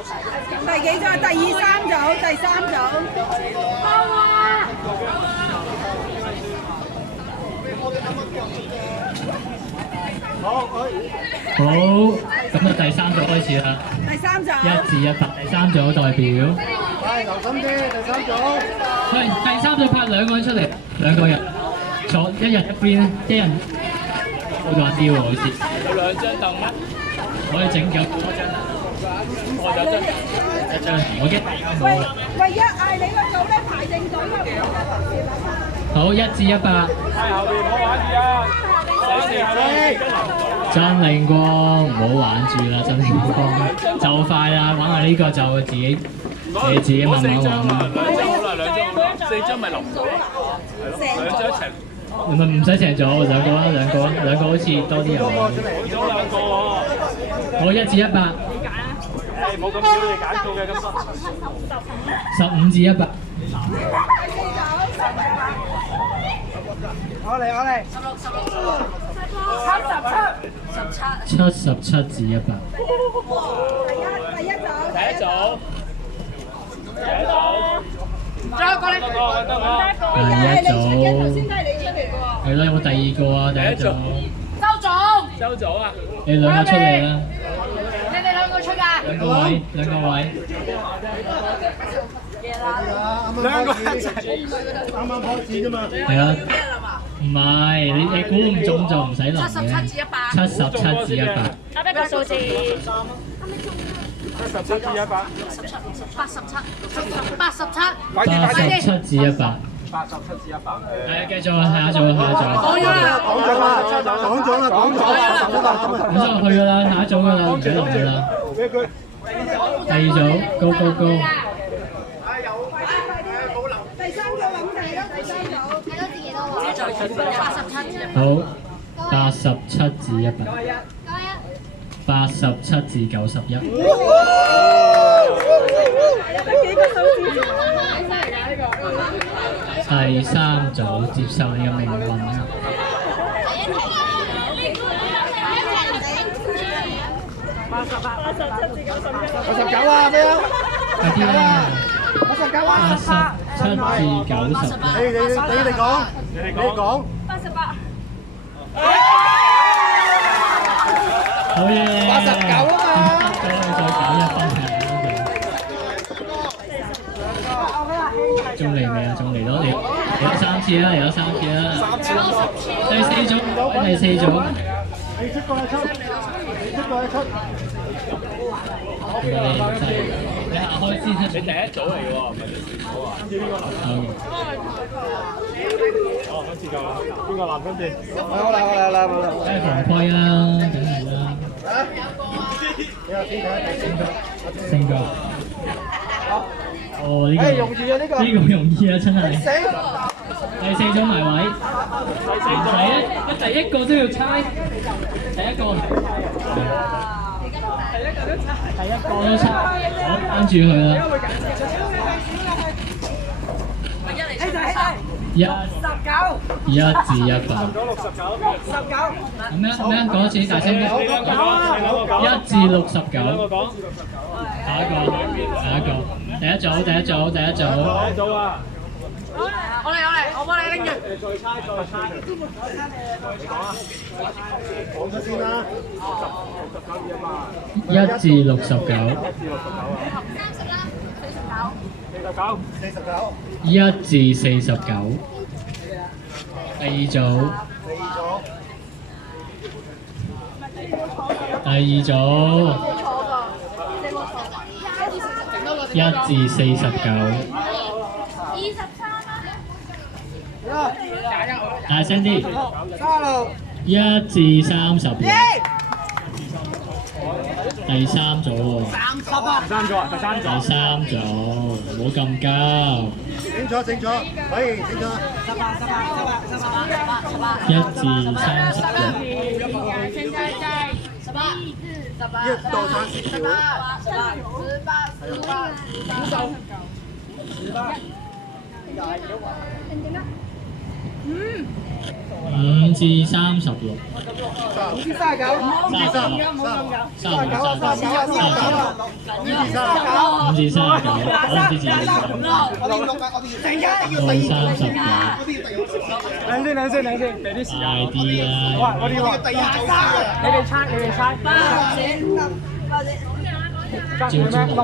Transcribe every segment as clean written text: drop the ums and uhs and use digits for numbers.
第幾組？第二三組，第三組。好，咁啊第三組開始啦。第三組。1至100，第三組代表。係留心啲，第三組。係第三組拍2個人出嚟，2個人，坐一人一邊咧，一人好玩啲喎，好似。有2張凳咩？可以整夠多張。我有1張，我驚冇啦。唯一嗌你個組咧排正隊啦。好，1至100。喺後邊唔好玩住啊！真領光，唔好玩住啦！真領光，就快啦，玩下呢個就自己慢慢玩啦。2張好啦，2張好啦，4張咪留唔到啦。係咯，2張一齊。唔使成組，2個啦，2個好似多啲人玩。咗2個喎。好，1至100。誒，冇咁少你揀到嘅咁多。15至100。我嚟。77至100。第一組。再一個嚟。第一組。係啦，有冇第二個啊？第一組。周總啊！你2個出嚟啦。你哋2個出㗎。2個位。兩個一齊。啱啱開始啫嘛。係啊。唔係，你估唔中就唔使諗嘅。77至100。 77至100。答一個數字。 77至100。 87。87至100。 87至100。係啊，繼續啊，下一組。講咗啦。咁就去㗎啦，下一組㗎啦，唔使諗㗎啦。第二組，go。第三組諗地咯，第三組。睇到自己都87至100。好，87至100。87至91。幾個數字？第三組接受你嘅命運啦。87至91。 89啊，咩啊？快啲啦89啊！87至91。你哋講。好嘢！89啊嘛！再減1分仲嚟未啊？仲嚟多你有3次啦，有3次啦。第四組。你出過去出。你下開先。你第一組嚟嘅喎，唔係第4組啊？知邊個男生？哦，開始夠啦。邊個男生先？好啦。梗係防規啦，梗係啦。星哥。哦，呢個容易啊，真係。第四組埋位。係啊，第一個都要猜。第一個都猜。好，跟住佢啦。1至100。咩？講多次，大聲啲。1至69。下一個。第一組。第一組啊！我嚟，我幫你拎住。再猜。講咗先啦。1至69。 1至49。第二組。1至49。大聲啲。1至32。第三組喎。第三組，唔好咁急。整咗，可以整咗。1至31。1到39。嗯。5至36。5至39，5至39，冇咁有，39，5至39，我哋6啊，我哋陣間要第二組，兩先，俾啲時間。快啲啊！我哋要第二組，你哋猜，照住6啊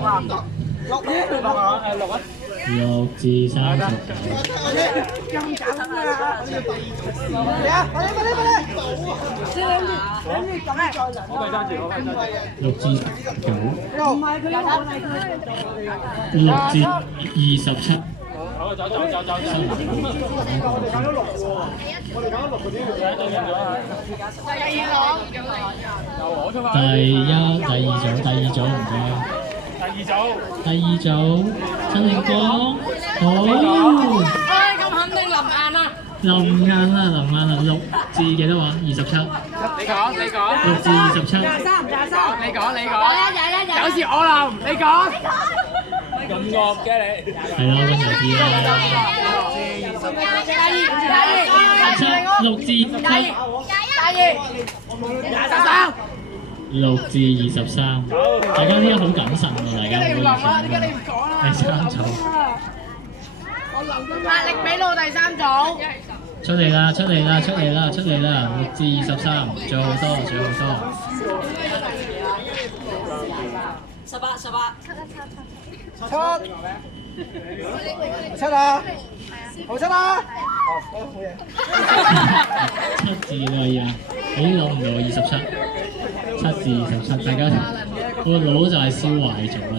，6啊。 6至39。咁搞啊！嚟啊！快啲！你咁再嚟。我揸住6至9。唔係佢6至27。走。第二組唔該。第二組，陳凌光，好。咁肯定臨硬啦。臨硬啦，6至幾多話？27。你講。 6至27。23，你講。有有時我諗，你講。咁惡嘅你。係咯，温柔啲啦。6至27。 6至23，大家呢個好謹慎喎，大家唔好意思。第三組，壓力俾到第三組。出嚟啦！6至23，最好多。7啊！好7啊！ 7字喎啊！諗唔到27，7至27，大家個腦就係燒壞咗啦，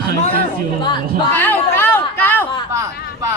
係燒壞咗。